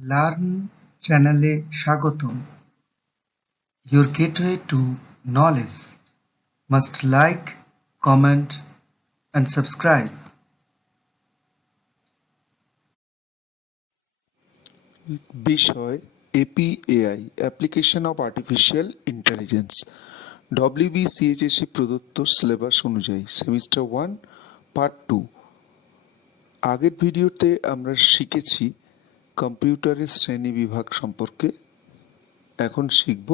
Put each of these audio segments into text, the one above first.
Learn চ্যানেলে স্বাগতম। Your gateway to knowledge. Must like, comment and subscribe. বিষয় এপিএআই application of artificial intelligence ডব্লিউবিসিএইচএসসি প্রদত্ত syllabus অনুযায়ী সেমিস্টার 1 পার্ট 2। আগের ভিডিওতে আমরা শিখেছি কম্পিউটারের শ্রেণী বিভাগ সম্পর্কে। এখন শিখব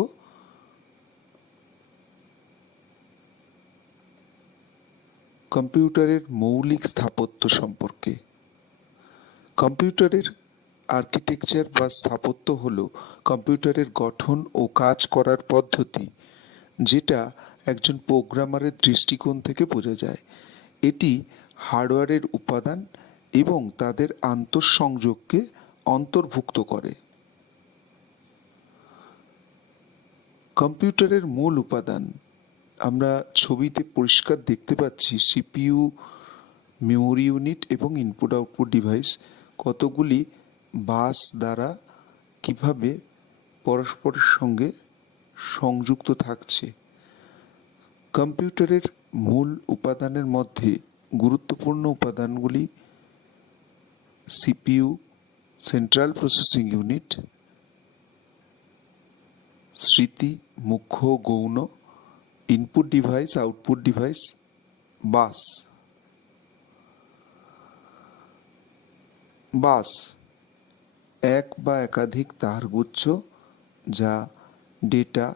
কম্পিউটারের মৌলিক স্থাপত্য সম্পর্কে। কম্পিউটারের আর্কিটেকচার বা স্থাপত্য হল কম্পিউটারের গঠন ও কাজ করার পদ্ধতি, যেটা একজন প্রোগ্রামারের দৃষ্টিকোণ থেকে বোঝা যায়। এটি হার্ডওয়্যারের উপাদান এবং তাদের আন্তঃসংযোগকে অন্তর্ভুক্ত করে। কম্পিউটারের মূল উপাদান আমরা ছবিতে পরিষ্কার দেখতে পাচ্ছি। সিপিইউ, মেমোরি ইউনিট এবং ইনপুট আউটপুট ডিভাইস কতগুলি বাস দ্বারা কিভাবে পরস্পরের সঙ্গে সংযুক্ত থাকছে। কম্পিউটারের মূল উপাদানের মধ্যে গুরুত্বপূর্ণ উপাদানগুলি সিপিইউ, সেন্ট্রাল প্রসেসিং ইউনিট, স্মৃতি, মুখ্য ও গৌণ, ইনপুট ডিভাইস, আউটপুট ডিভাইস, বাস। বাস এক বা একাধিক তারগুচ্ছ যা ডেটা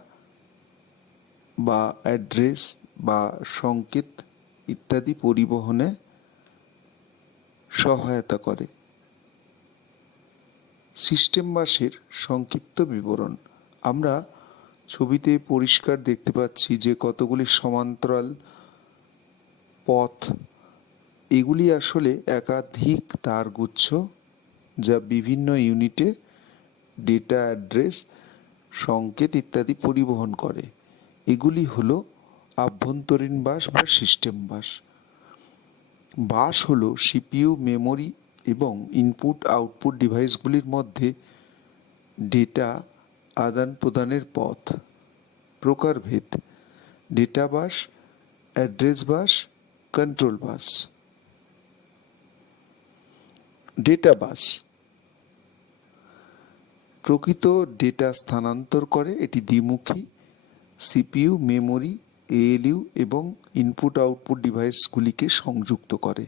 বা অ্যাড্রেস বা সংকেত ইত্যাদি পরিবহনে সহায়তা করে। সিস্টেম বাসের সংক্ষিপ্ত বিবরণ আমরা ছবিতে পরিষ্কার দেখতে পাচ্ছি যে কতগুলি সমান্তরাল পথ। এগুলি আসলে একাধিক তারগুচ্ছ যা বিভিন্ন ইউনিটে ডেটা, অ্যাড্রেস, সংকেত ইত্যাদি পরিবহন করে। এগুলি হলো আভ্যন্তরীণ বাস বা সিস্টেম বাস। বাস হলো সিপিইউ, মেমোরি এবং ইনপুট আউটপুট ডিভাইসগুলির মধ্যে ডেটা আদান প্রদানের পথ। প্রকারভেদ: ডেটা বাস, অ্যাড্রেস বাস, কন্ট্রোল বাস। ডেটা বাস প্রকৃত ডেটা স্থানান্তর করে। এটি দ্বিমুখী। সিপিইউ, মেমোরি, এএলইউ এবং ইনপুট আউটপুট ডিভাইসগুলিকে সংযুক্ত করে।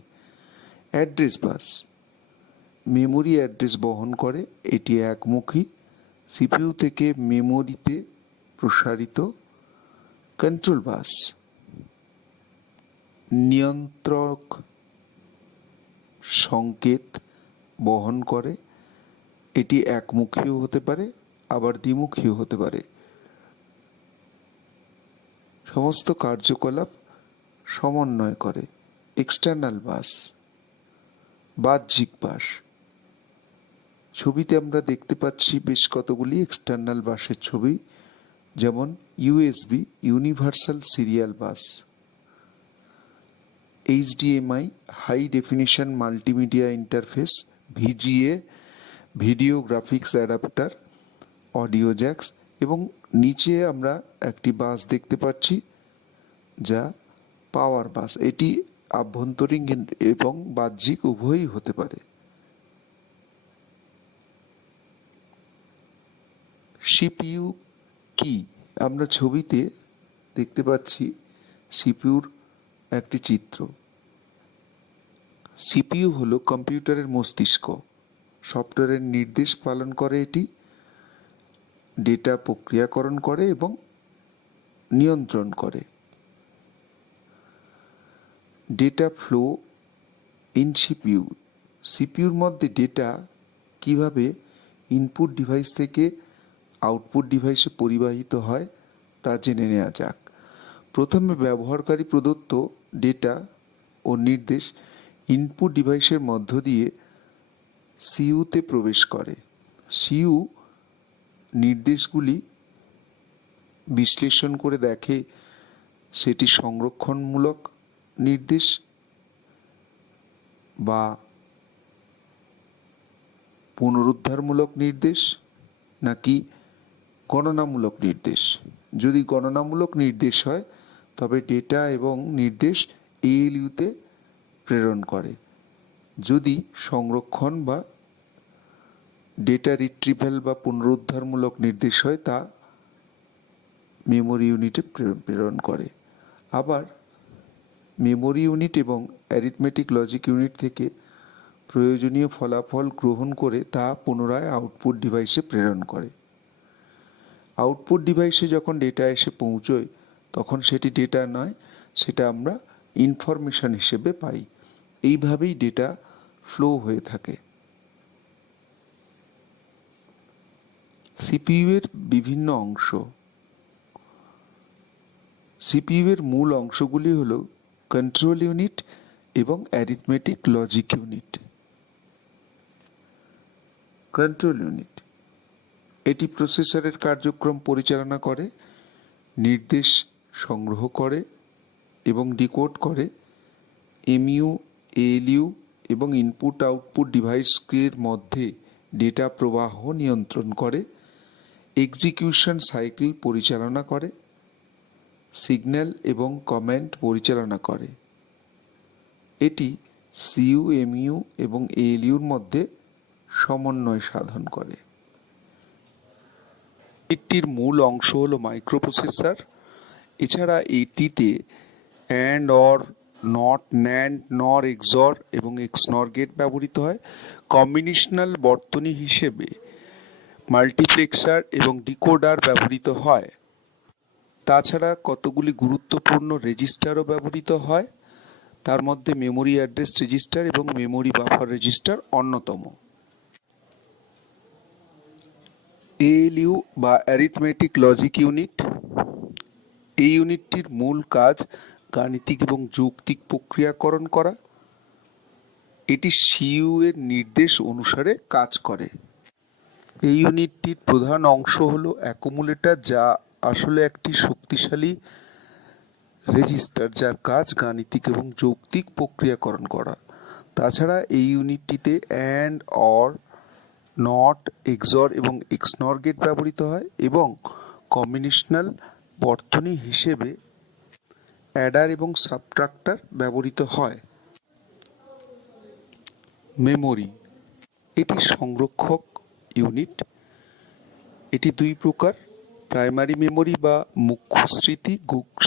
অ্যাড্রেস বাস মেমোরি অ্যাড্রেস বহন করে। এটি একমুখী, সিপিইউ থেকে মেমোরিতে প্রসারিত। কন্ট্রোল বাস নিয়ন্ত্রক সংকেত বহন করে। এটি একমুখীও হতে পারে, আবার দ্বিমুখীও হতে পারে। সমস্ত কার্যকলাপ সমন্বয় করে। এক্সটার্নাল বাস বাহ্যিক বাস। ছবিতে আমরা দেখতে পাচ্ছি বেশ কতগুলি এক্সটার্নাল বাসের ছবি, যেমন USB, universal serial bus, HDMI, high definition multimedia interface, VGA, video graphics adapter, audio jacks, এবং নিচে আমরা একটি বাস দেখতে পাচ্ছি যা পাওয়ার বাস। এটি আভ্যন্তরীণ এবং বাহ্যিক উভয়ই হতে পারে। সিপিইউ কি? আমরা ছবিতে দেখতে পাচ্ছি সিপিইউর একটি চিত্র। সিপিইউ হলো কম্পিউটারের মস্তিষ্ক। সফটওয়্যারের নির্দেশ পালন করে। এটি ডেটা প্রক্রিয়াকরণ করে এবং নিয়ন্ত্রণ করে। Data flow in CPU. সিপিইউর মধ্যে ডেটা কিভাবে ইনপুট ডিভাইস থেকে আউটপুট ডিভাইসে পরিবাহিত হয় তা জেনে নেওয়া যাক। প্রথমে ব্যবহারকারী প্রদত্ত ডেটা ও নির্দেশ ইনপুট ডিভাইসের মধ্য দিয়ে সিইউতে প্রবেশ করে। সিইউ নির্দেশগুলি বিশ্লেষণ করে দেখে সেটি সংরক্ষণমূলক নির্দেশ বা পুনরুদ্ধারমূলক নির্দেশ নাকি গণনামূলক নির্দেশ? যদি গণনামূলক নির্দেশ হয় তবে ডেটা এবং নির্দেশ ALUতে প্রেরণ করে। যদি সংরক্ষণ বা ডেটা রিট্রিভাল বা পুনরুদ্ধারমূলক নির্দেশ হয় তা মেমোরি ইউনিটে প্রেরণ করে। আবার মেমোরি ইউনিট এবং অ্যারিথমেটিক লজিক ইউনিট থেকে প্রয়োজনীয় ফলাফল গ্রহণ করে তা পুনরায় আউটপুট ডিভাইসে প্রেরণ করে। আউটপুট ডিভাইসে যখন ডেটা এসে পৌঁছয় তখন সেটি ডেটা নয়, সেটা আমরা ইনফরমেশন হিসেবে পাই। এইভাবেই ডেটা ফ্লো হয়ে থাকে। সিপিইউ এর বিভিন্ন অংশ। সিপিইউ এর মূল অংশগুলি হল কন্ট্রোল ইউনিট এবং arithmetic logic unit. Control unit এটি প্রসেসরের কার্যক্রম পরিচালনা করে, নির্দেশ সংগ্রহ করে এবং ডিকোড করে, এমইউ, এএলইউ এবং ইনপুট আউটপুট ডিভাইসের মধ্যে ডেটা প্রবাহ নিয়ন্ত্রণ করে, এক্সিকিউশন সাইকেল পরিচালনা করে, সিগন্যাল এবং কমান্ড পরিচালনা করে। এটি সিইউ, এমইউ এবং এএলইউর মধ্যে সমন্বয় সাধন করে। এটির মূল অংশ হলো মাইক্রোপ্রসেসর। এছাড়া এটিতে অ্যান্ড, অর, নট, ন্যান্ড, নর, এক্সঅর এবং এক্সনর গেট ব্যবহৃত হয়। কম্বিনেশনাল বর্তনী হিসেবে মাল্টিপ্লেক্সার এবং ডিকোডার ব্যবহৃত হয়। তাছাড়া কতগুলি গুরুত্বপূর্ণ রেজিস্টারও ব্যবহৃত হয়, তার মধ্যে মেমোরি অ্যাড্রেস রেজিস্টার এবং মেমোরি বাফার রেজিস্টার অন্যতম। এএলইউ বা অ্যারিথমেটিক লজিক ইউনিট, এই ইউনিটটির মূল কাজ গাণিতিক এবং যৌক্তিক প্রক্রিয়াকরণ করা। এটি সিইউ এর নির্দেশ অনুসারে কাজ করে। এই ইউনিটটির প্রধান অংশ হলো অ্যাকুমুলেটর, যা আসলে একটি শক্তিশালী রেজিস্টার যার কাজ গাণিতিক এবং যৌক্তিক প্রক্রিয়াকরণ করা। তাছাড়া এই ইউনিটটিতে অ্যান্ড, অর, নট, এক্সঅর এবং এক্সনর গেট ব্যবহৃত হয় এবং কম্বিনেশনাল বর্তনী হিসেবে অ্যাডার এবং সাবট্রাক্টর ব্যবহৃত হয়। মেমোরি এটি সংরক্ষক ইউনিট। এটি দুই প্রকার: প্রাইমারি মেমোরি বা মুখ্য স্মৃতি,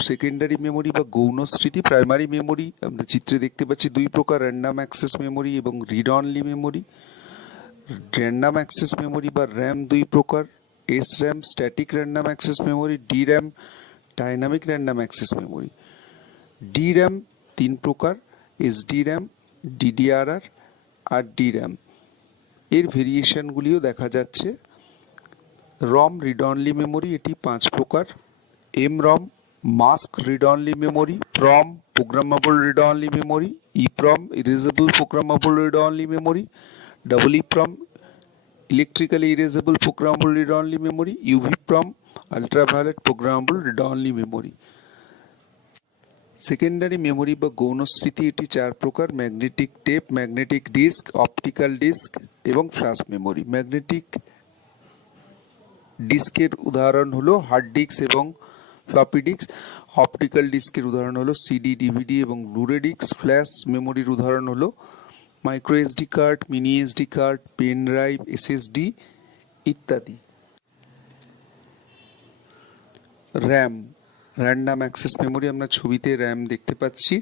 সেকেন্ডারি মেমোরি বা গৌণ স্মৃতি। প্রাইমারি মেমোরি আমরা চিত্রে দেখতে পাচ্ছি দুই প্রকার: র্যান্ডাম অ্যাক্সেস মেমোরি এবং read only memory. Random access memory বা র্যাম দুই প্রকার: SRAM static random access memory, DRAM dynamic random access memory. DRAM তিন প্রকার: SDRAM, DDRR আর DRAM। এর ভেরিয়েশনগুলিও দেখা যাচ্ছে। রম রিড অনলি মেমোরি, এটি পাঁচ প্রকার: MROM mask read only memory, PROM programmable read only memory, EPROM erasable programmable read only memory, EEPROM electrically erasable programmable read only memory, UVPROM ultraviolet programmable read only memory. Secondary memory বা গৌণ স্মৃতি, এটি চার প্রকার: magnetic tape, magnetic disk, optical disk এবং flash memory. Magnetic ডিস্কের উদাহরণ হলো হার্ড ডিস্ক এবং ফ্লপি ডিস্ক। অপটিক্যাল ডিস্কের উদাহরণ হলো সিডি, ডিভিডি এবং ব্লুরে ডিস্ক। ফ্ল্যাশ মেমোরির উদাহরণ হলো micro SD card, mini SD card, pen drive, SSD ইত্যাদি। র্যাম র্যান্ডাম অ্যাক্সেস মেমোরি, আমরা ছবিতে র্যাম দেখতে পাচ্ছি।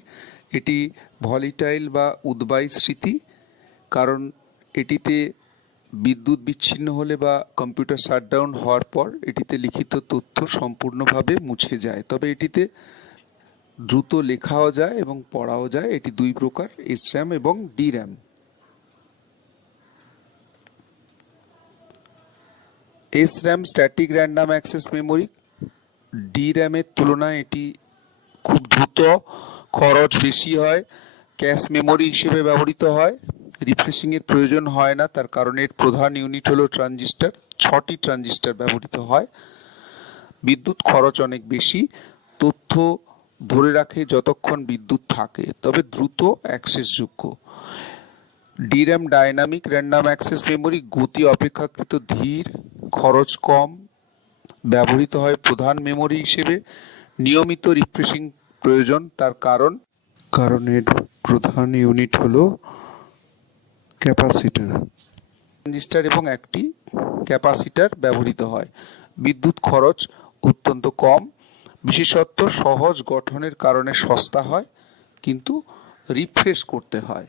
এটি ভলিটাইল বা উদ্বায়ী স্মৃতি, কারণ এটিতে বিদ্যুৎ বিচ্ছিন্ন হলে বা কম্পিউটার শাটডাউন হওয়ার পর এটিতে লিখিত তথ্য সম্পূর্ণভাবে মুছে যায়, তবে এটিতে দ্রুত লেখাও যায় এবং পড়াও যায়। এটি দুই প্রকার: SRAM এবং DRAM। SRAM static random access memory. DRAM এর তুলনায় এটি খুব দ্রুত, খরচ বেশি হয়, ক্যাশ মেমোরি হিসেবে ব্যবহৃত হয়, রিফ্রেশিং এর প্রয়োজন হয় না, তার কারণ এর প্রধান ইউনিট হলো ট্রানজিস্টর। 6টি ট্রানজিস্টর ব্যবহৃত হয়। বিদ্যুৎ খরচ অনেক বেশি, তথ্য ধরে রাখে যতক্ষণ বিদ্যুৎ থাকে, তবে দ্রুত অ্যাক্সেসযোগ্য। DRAM dynamic random access memory গতি অপেক্ষাকৃত ধীর, খরচ কম, ব্যবহৃত হয় প্রধান মেমোরি হিসেবে, নিয়মিত রিফ্রেশিং প্রয়োজন। তার কারণ এর প্রধান ইউনিট হলো ক্যাপাসিটর, ট্রানজিস্টর এবং একটি ক্যাপাসিটর ব্যবহৃত হয়। বিদ্যুৎ খরচ অত্যন্ত কম, বিশেষত সহজ গঠনের কারণে সস্তা হয়, কিন্তু রিফ্রেশ করতে হয়।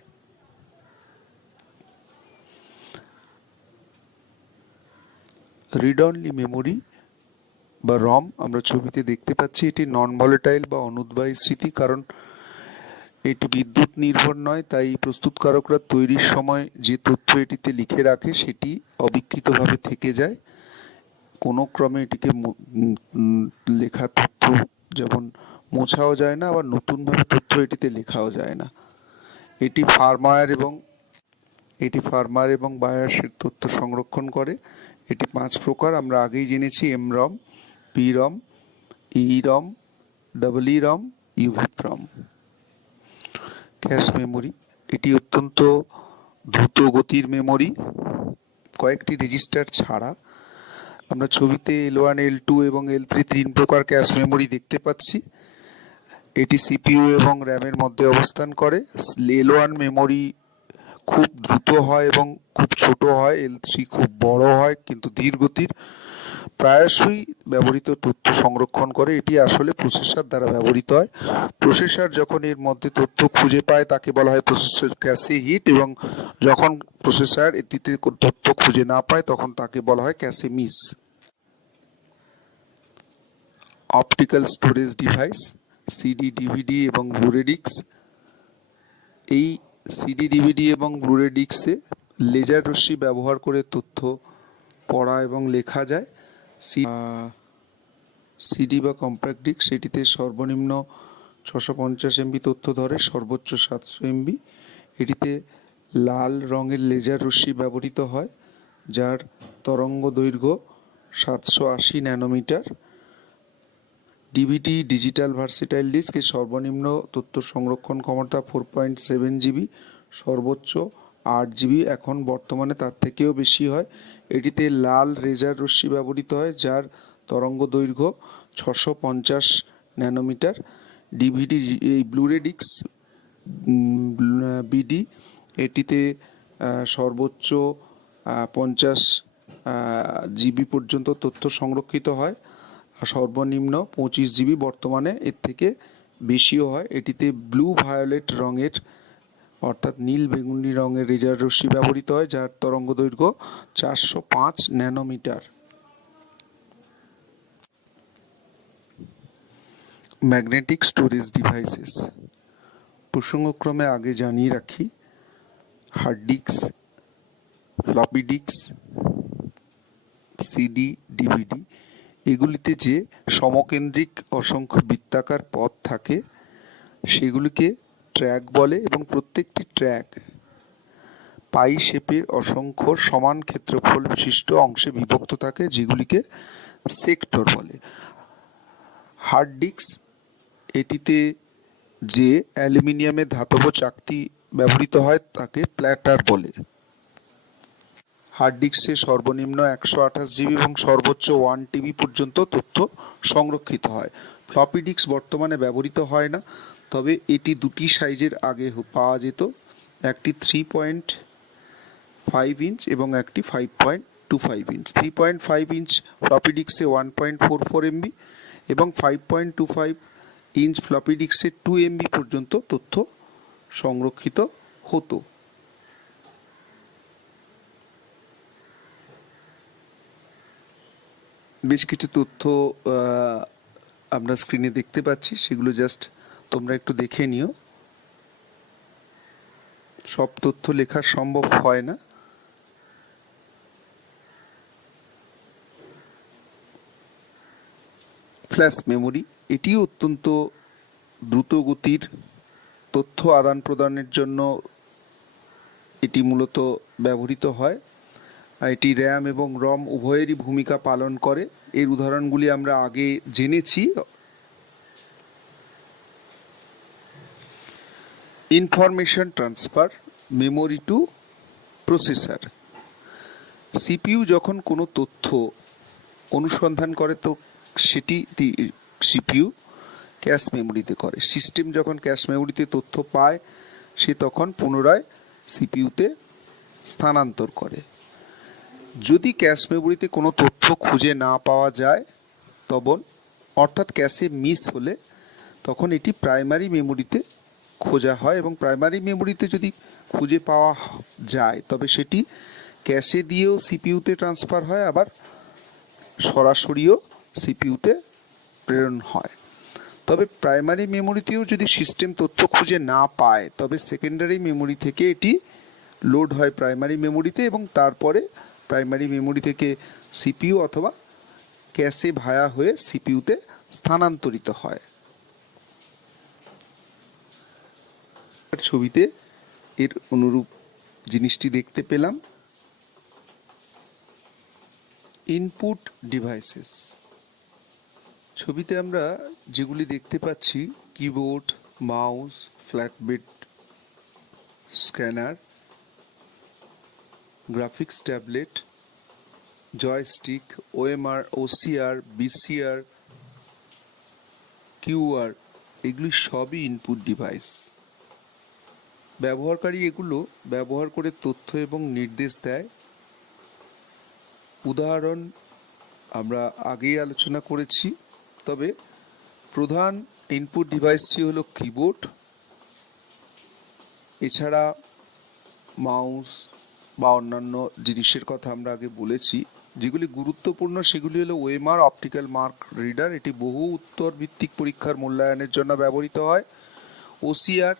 রিড অনলি মেমোরি বা রম আমরা ছবিতে দেখতে পাচ্ছি। এটি নন ভলেটাইল বা অনুদ্বায়ী স্মৃতি, কারণ এটি বিদ্যুৎ নির্ভর নয়, তাই প্রস্তুতকারকরা তৈরির সময় যে তথ্য এটিতে লিখে রাখে সেটি অবিকৃতভাবে থেকে যায়। কোনো ক্রমে এটিকে লেখা তথ্য যেমন মোছাও যায় না, আবার নতুনভাবে তথ্য এটিতে লেখাও যায় না। এটি ফার্মার এবং বায়াসের তথ্য সংরক্ষণ করে। এটি 5 প্রকার, আমরা আগেই জেনেছি: MROM, PROM, EROM, EEROM, UVPROM. Cache memory এটি অত্যন্ত দ্রুত গতির মেমোরি, কয়েকটি রেজিস্টার ছাড়া। আমরা ছবিতে L1, L2 এবং L3 3 প্রকার ক্যাশ মেমোরি দেখতে পাচ্ছি। এটি CPU এবং র্যামের মধ্যে অবস্থান করে। L1 মেমোরি খুব দ্রুত হয় এবং খুব ছোট হয়, L3 খুব বড় হয় কিন্তু ধীর গতির, প্রায়শই ব্যবহৃত তথ্য সংরক্ষণ করে। এটি আসলে প্রসেসর দ্বারা ব্যবহৃত হয়। প্রসেসর যখন এর মধ্যে তথ্য খুঁজে পায় তাকে বলা হয় প্রসেসর ক্যাশে হিট, এবং যখন প্রসেসর এটিতে তথ্য খুঁজে না পায় তখন তাকে বলা হয় cache miss. Optical storage device, CD, DVD এবং ব্লুরে ডিস্ক। এই সিডি, ডিভিডি এবং ব্লুরে ডিস্কে লেজার রশ্মি ব্যবহার করে তথ্য পড়া এবং লেখা যায়। সিডি বা কম্প্যাক্ট ডিস্ক, সেটিতে সর্বনিম্ন 650 MB তথ্য ধরে, সর্বোচ্চ 700 MB। এটিতে লাল রঙের লেজার রশ্মি ব্যবহৃত হয়, যার তরঙ্গ দৈর্ঘ্য 780 nanometre. DVD, digital versatile disc, এর সর্বনিম্ন তথ্য সংরক্ষণ ক্ষমতা 4.7 GB, সর্বোচ্চ 8 GB, এখন বর্তমানে তার থেকেও বেশি হয়। এটিতে লাল লেজার রশ্মি ব্যবহৃত হয়, যার তরঙ্গ দৈর্ঘ্য 650 ন্যানোমিটার। ডিভিডি, এই ব্লুরে ডিস্ক বিডি, এটিতে সর্বোচ্চ 50 GB পর্যন্ত তথ্য সংরক্ষিত হয়, আর সর্বনিম্ন 25 GB, বর্তমানে এর থেকে বেশিও হয়। এটিতে ব্লু ভায়োলেট রঙের অর্থাৎ নীল বেগুনি রঙের লেজার রশ্মি ব্যবহৃত হয়, যার তরঙ্গ দৈর্ঘ্য 405 ন্যানোমিটার। ম্যাগনেটিক স্টোরেজ ডিভাইসেস প্রসঙ্গক্রমে আগে জানিয়ে রাখি: hard disk, floppy disk, CD, DVD, এগুলিতে যে সমকেন্দ্রিক অসংখ্য বৃত্তাকার পথ থাকে সেগুলিকে ট্র্যাক বলে, এবং প্রত্যেকটি ট্র্যাক পাই শেপের অসংখ্য সমান ক্ষেত্রফল বিশিষ্ট অংশে বিভক্ত থাকে, যেগুলিকে সেক্টর বলে। হার্ড ডিস্ক, এটিতে যে অ্যালুমিনিয়ামের ধাতব চাকতি ব্যবহৃত হয় তাকে প্ল্যাটার বলে। হার্ড ডিস্কে সর্বনিম্ন 128 GB এবং সর্বোচ্চ 1 TB পর্যন্ত তথ্য সংরক্ষিত হয়। ফ্লপি ডিস্ক বর্তমানে ব্যবহৃত হয় না, তবে এটি দুটি সাইজের আগে পাওয়া যেত, একটি 3.5 ইঞ্চ এবং একটি 5.25 ইঞ্চ। 3.5 ইঞ্চ ফ্লপি ডিস্কে 1.44 MB এবং 5.25 ইঞ্চ ফ্লপি ডিস্কে 2 MB পর্যন্ত তথ্য সংরক্ষিত হতো। বেশ কিছু তথ্য আমরা স্ক্রিনে দেখতে পাচ্ছি, সেগুলো জাস্ট তোমরা একটু দেখে নিও। সব তথ্য লেখা সম্ভব হয় না। ফ্ল্যাশ মেমোরি, এটিও অত্যন্ত দ্রুত গতির তথ্য আদান প্রদানের জন্য এটি মূলত ব্যবহৃত হয়। এটি র্যাম এবং রম উভয়েরই ভূমিকা পালন করে। এর উদাহরণগুলি আমরা আগে জেনেছি। Information transfer, memory to processor. CPU যখন কোনো তথ্য অনুসন্ধান করে তো সেটি সিপিইউ ক্যাশ মেমোরিতে করে। সিস্টেম যখন ক্যাশ মেমোরিতে তথ্য পায় সে তখন পুনরায় সিপিইউতে স্থানান্তর করে। যদি ক্যাশ মেমোরিতে কোনো তথ্য খুঁজে না পাওয়া যায় তখন অর্থাৎ ক্যাশে মিস হলে তখন এটি প্রাইমারি মেমোরিতে খোঁজা হয় এবং প্রাইমারি মেমোরিতে যদি খুঁজে পাওয়া যায় তবে সেটি ক্যাশে দিয়েও সিপিইউতে ট্রান্সফার হয়, আবার সরাসরিও সিপিইউতে প্রেরণ হয়। তবে প্রাইমারি মেমোরিতেও যদি সিস্টেম তথ্য খুঁজে না পায় তবে সেকেন্ডারি মেমোরি থেকে এটি লোড হয় প্রাইমারি মেমোরিতে এবং তারপরে প্রাইমারি মেমোরি থেকে সিপিইউ অথবা ক্যাশে ভায়া হয়ে সিপিইউতে স্থানান্তরিত হয়। ছবিতে এর অনুরূপ জিনিসটি দেখতে পেলাম। ইনপুট ডিভাইসেস, ছবিতে আমরা যেগুলি দেখতে পাচ্ছি keyboard, mouse, flatbed scanner, graphics tablet, joystick, OMR, OCR, BCR, QR, এগুলি সবই ইনপুট ডিভাইস। ব্যবহারকারী এগুলো ব্যবহার করে তথ্য এবং নির্দেশ দেয়। উদাহরণ আমরা আগেই আলোচনা করেছি, তবে প্রধান ইনপুট ডিভাইসটি হলো কিবোর্ড। এছাড়া মাউস বা অন্যান্য জিনিসের কথা আমরা আগে বলেছি। যেগুলি গুরুত্বপূর্ণ সেগুলি হলো ওএমআর, অপটিক্যাল মার্ক রিডার, এটি বহু উত্তর ভিত্তিক পরীক্ষার মূল্যায়নের জন্য ব্যবহৃত হয়। ওসিআর,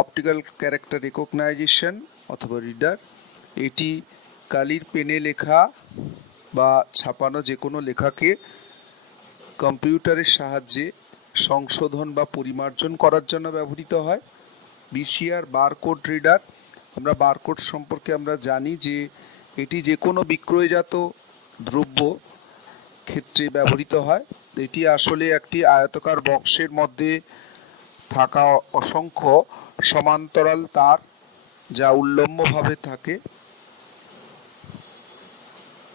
অপটিক্যাল ক্যারেক্টার রেকগনাইজেশন অথবা রিডার, এটি কালির পেনে লেখা বা ছাপানো যে কোনো লেখাকে কম্পিউটারের সাহায্যে সংশোধন বা পরিমার্জন করার জন্য ব্যবহৃত হয়। বিসিআর, বারকোড রিডার, আমরা বারকোড সম্পর্কে আমরা জানি যে এটি যে কোনো বিক্রয়জাত দ্রব্য ক্ষেত্রে ব্যবহৃত হয়। এটি আসলে একটি আয়তাকার বক্সের মধ্যে থাকা অসংখ্য সমান্তরাল তার যা উল্লম্বভাবে থাকে।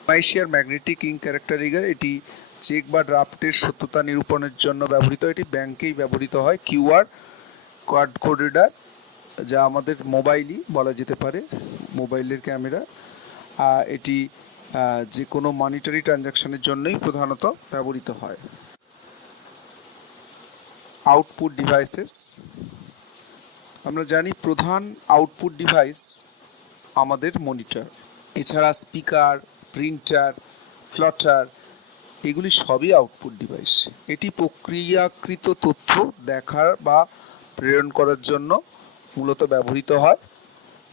মাইশিয়ার ম্যাগনেটিক ইঙ্ক ক্যারেক্টার রিডার, এটি চেক বা ড্রাফটের সত্যতা নিরূপণের জন্য ব্যবহৃত, এটি ব্যাংকেই ব্যবহৃত হয়। কিউআর, কোয়াড কোড রিডার, যা আমাদের মোবাইলই বলা যেতে পারে, মোবাইলের ক্যামেরা, এটি যে কোনো মনিটারি ট্রানজাকশনের জন্যই প্রধানত ব্যবহৃত হয়। আউটপুট ডিভাইসেস, আমরা জানি প্রধান আউটপুট ডিভাইস আমাদের মনিটর। এছাড়া স্পিকার, প্রিন্টার, প্লটার, এগুলি সবই আউটপুট ডিভাইস। এটি প্রক্রিয়াকৃত তথ্য দেখার বা প্রেরণ করার জন্য মূলত ব্যবহৃত হয়।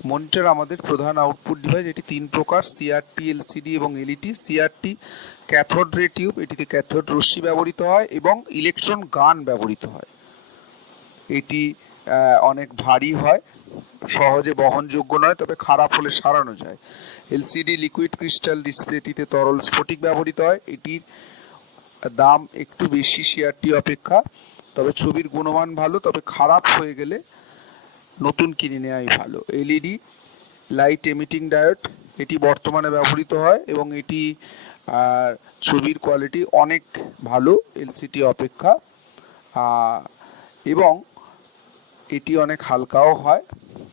মনিটর আমাদের প্রধান আউটপুট ডিভাইস। এটি তিন প্রকার: সিআরটি, এলসিডি এবং LED. CRT cathode ray tube, এটিতে ক্যাথোড রশ্মি ব্যবহৃত হয় এবং ইলেকট্রন গান ব্যবহৃত হয়। এটি অনেক ভারী হয়, সহজে বহনযোগ্য নয়, তবে খারাপ হলে সারানো যায়। এলসিডি লিকুইড ক্রিস্টাল ডিসপ্লে, এটিতে তরল স্ফটিক ব্যবহৃত হয়। এটির দাম একটু বেশি সিআরটি অপেক্ষা, তবে ছবির গুণমান ভালো, তবে খারাপ হয়ে গেলে নতুন কিনে নেওয়াই ভালো। এলইডি লাইট এমিটিং ডায়োড, এটি বর্তমানে ব্যবহৃত হয় এবং এটি ছবির কোয়ালিটি অনেক ভালো এলসিডি অপেক্ষা, এবং এটি অনেক হালকাও হয়।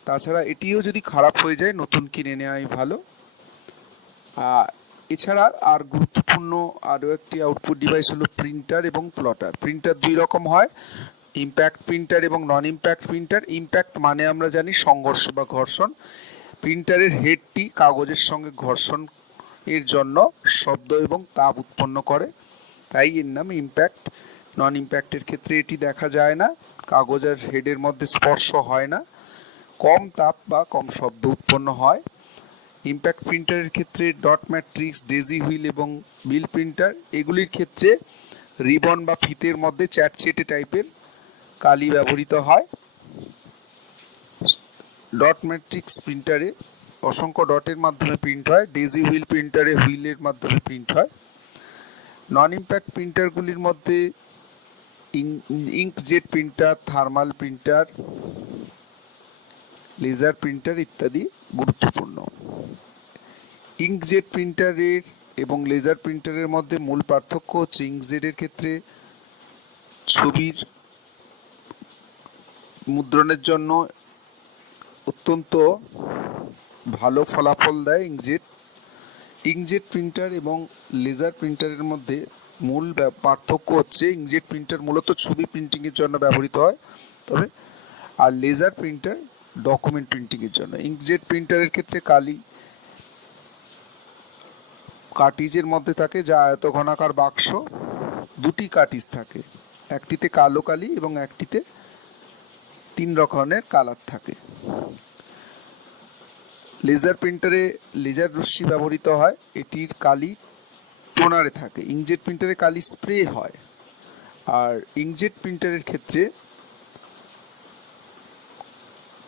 তাছাড়া এটিও যদি খারাপ হয়ে যায় নতুন কিনে নেওয়াই ভালো। এছাড়া আর গুরুত্বপূর্ণ আরও একটি আউটপুট ডিভাইস হলো প্রিন্টার এবং প্লটার। প্রিন্টার দুই রকম হয়, ইম্প্যাক্ট প্রিন্টার এবং নন ইম্প্যাক্ট প্রিন্টার। ইম্প্যাক্ট মানে আমরা জানি সংঘর্ষ বা ঘর্ষণ। প্রিন্টারের হেডটি কাগজের সঙ্গে ঘর্ষণ এর জন্য শব্দ এবং তাপ উৎপন্ন করে, তাই এর নাম ইম্প্যাক্ট। নন ইম্প্যাক্টের ক্ষেত্রে এটি দেখা যায় না, কাগজের হেডের মধ্যে স্পর্শ হয় না, কম তাপ বা কম শব্দ উৎপন্ন হয়। ইম্প্যাক্ট প্রিন্টারের ক্ষেত্রে ডট ম্যাট্রিক্স, ডেজি হুইল এবং বিল প্রিন্টার, এগুলির ক্ষেত্রে রিবন বা ফিতের মধ্যে চ্যাটচেটে টাইপের কালি ব্যবহৃত হয়। ডট ম্যাট্রিক্স প্রিন্টারে অসংখ্য ডটের মাধ্যমে প্রিন্ট হয়। ডেজি হুইল প্রিন্টারে হুইলের মাধ্যমে প্রিন্ট হয়। নন ইম্প্যাক্ট প্রিন্টারগুলির মধ্যে inkjet printer, thermal printer, laser printer ইত্যাদি গুরুত্বপূর্ণ। ইঙ্কজেট প্রিন্টারের এবং লেজার প্রিন্টারের মধ্যে মূল পার্থক্য হচ্ছে ইঙ্কজেটের ক্ষেত্রে ছবির মুদ্রণের জন্য অত্যন্ত ভালো ফলাফল দেয় ইঙ্কজেট প্রিন্টার এবং লেজার প্রিন্টারের মধ্যে মূল পার্থক্য হচ্ছে ইঙ্কজেট প্রিন্টার মূলত ছবি প্রিন্টিংয়ের জন্য ব্যবহৃত হয় তবে আর লেজার প্রিন্টার ডকুমেন্ট প্রিন্টিংয়ের জন্য। ইঙ্কজেট প্রিন্টারের ক্ষেত্রে কার্টিজের মধ্যে থাকে যা আয়তঘনাকার বাক্স, দুটি কার্টিজ থাকে, একটিতে কালো কালি এবং একটিতে 3 রকমের কালার থাকে। লেজার প্রিন্টারে লেজার রশ্মি ব্যবহৃত হয়, এটির কালি টোনারে থাকে। ইঙ্কজেট প্রিন্টারে কালি স্প্রে হয়। আর ইঙ্কজেট প্রিন্টারের ক্ষেত্রে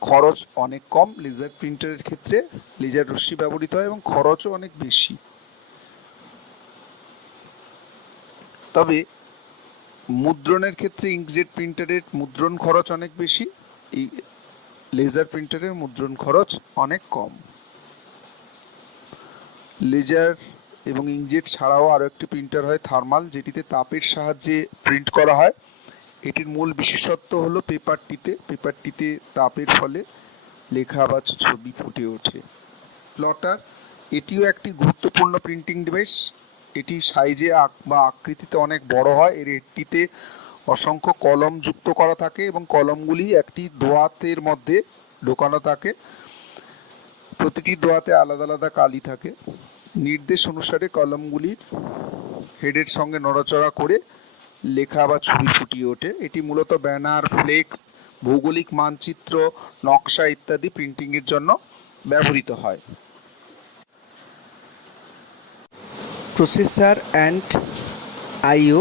খরচ অনেক কম, লেজার প্রিন্টারের ক্ষেত্রে লেজার রশ্মি ব্যবহৃত হয় এবং খরচও অনেক বেশি। তবে মুদ্রণের ক্ষেত্রে ইঙ্কজেট প্রিন্টারের মুদ্রণ খরচ অনেক বেশি, এই লেজার প্রিন্টারের মুদ্রণ খরচ অনেক কম। লেজার এবং ইঙ্কজেট ছাড়াও আরও একটি প্রিন্টার হয় থার্মাল, যেটিতে তাপের সাহায্যে প্রিন্ট করা হয়। এটির মূল বিশেষত্ব হলো পেপারটিতে তাপের ফলে লেখা বা ছবি ফুটে ওঠে। প্লটার, এটিও একটি গুরুত্বপূর্ণ প্রিন্টিং ডিভাইস। এটি সাইজে বা আকৃতিতে অনেক বড় হয়। এটিতে অসংখ্য কলম যুক্ত করা থাকে এবং কলমগুলি একটি দোয়াতের মধ্যে ঢোকানো থাকে। প্রতিটি দোয়াতে আলাদা আলাদা কালি থাকে। নির্দেশ অনুসারে কলমগুলির হেডের সঙ্গে নড়াচড়া করে লেখা বা ছবি ফুটিয়ে ওঠে। এটি মূলত ব্যানার, ফ্লেক্স, ভৌগোলিক মানচিত্র, নকশা ইত্যাদি প্রিন্টিংয়ের জন্য ব্যবহৃত হয়। Processor and IO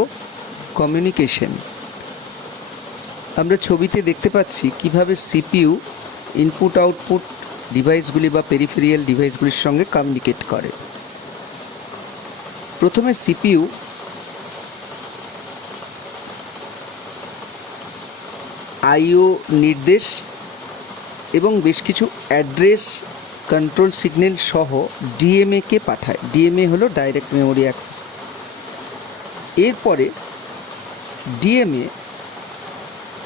communication. আমরা ছবিতে দেখতে পাচ্ছি কিভাবে সিপিইউ ইনপুট আউটপুট ডিভাইসগুলি বা পেরিফেরিয়াল ডিভাইসগুলির সঙ্গে কমিউনিকেট করে। প্রথমে সিপিইউ আইও নির্দেশ এবং বেশ কিছু অ্যাড্রেস কন্ট্রোল সিগন্যাল সহ ডিএমএকে পাঠায়। ডিএমএ হলো ডাইরেক্ট মেমোরি অ্যাক্সেস। এরপরে ডিএমএ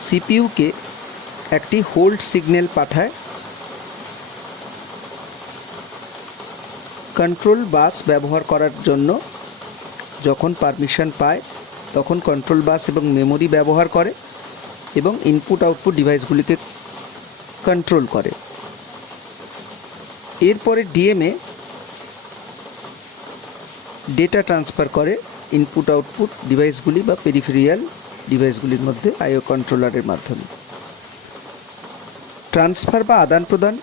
সিপিইউকে একটি হোল্ড সিগন্যাল পাঠায় কন্ট্রোল বাস ব্যবহার করার জন্য। যখন পারমিশন পায় তখন কন্ট্রোল বাস এবং মেমোরি ব্যবহার করে এবং ইনপুট আউটপুট ডিভাইসগুলিকে কন্ট্রোল করে। এরপরে ডিএমএ ডেটা ট্রান্সফার করে ইনপুট আউটপুট ডিভাইসগুলি বা পেরিফেরিয়াল ডিভাইসগুলির মধ্যে আইও কন্ট্রোলারের মাধ্যমে। ট্রান্সফার বা আদান প্রদান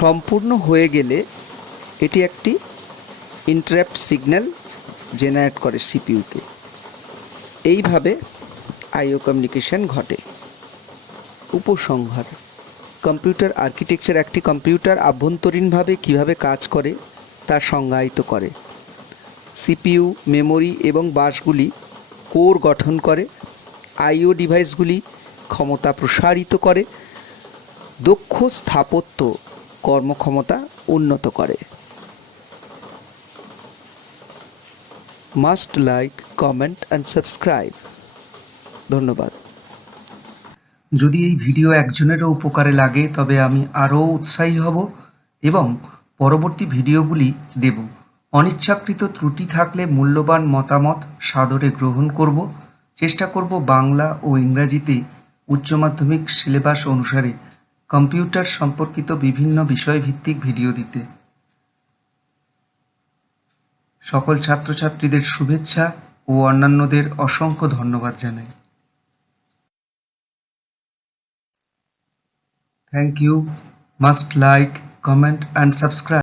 সম্পূর্ণ হয়ে গেলে এটি একটি ইন্টারাপ্ট সিগন্যাল জেনারেট করে সিপিইউকে। এইভাবে আইও কমিউনিকেশন ঘটে। উপসংহার: কম্পিউটার আর্কিটেকচার একটি কম্পিউটার আভ্যন্তরীণভাবে কীভাবে কাজ করে তা সংজ্ঞায়িত করে। সিপিইউ, মেমোরি এবং বাসগুলি কোর গঠন করে। আইও ডিভাইসগুলি ক্ষমতা প্রসারিত করে। দক্ষ স্থাপত্য কর্মক্ষমতা উন্নত করে। Must like, comment and subscribe. ধন্যবাদ। যদি এই ভিডিও একজনেরও উপকারে লাগে তবে আমি আরও উৎসাহী হব এবং পরবর্তী ভিডিওগুলি দেব। অনিচ্ছাকৃত ত্রুটি থাকলে মূল্যবান মতামত সাদরে গ্রহণ করব। চেষ্টা করব বাংলা ও ইংরাজিতে উচ্চ মাধ্যমিক সিলেবাস অনুসারে কম্পিউটার সম্পর্কিত বিভিন্ন বিষয়ভিত্তিক ভিডিও দিতে। সকল ছাত্রছাত্রীদের শুভেচ্ছা ও অন্যান্যদের অসংখ্য ধন্যবাদ জানাই। Thank you. Must like, comment and subscribe.